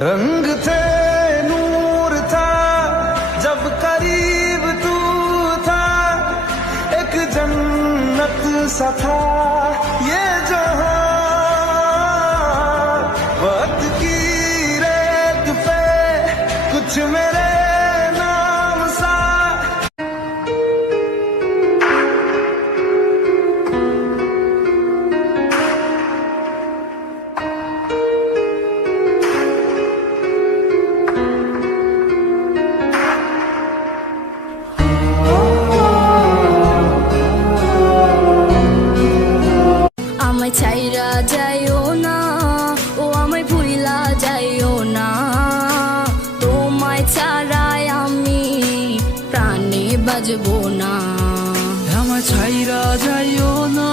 रंग थे नूर था जब करीब तू था, एक जन्नत सा था ये जहां। वक्त की रेत पे कुछ मेरे नाम सा। আমায় ছাইরা যাইও না, ও আমায় ভুইলা যাইও না, তোমায় ছাড়াই আমি প্রাণে বাজবো না। আমায় ছাইরা যাইও না,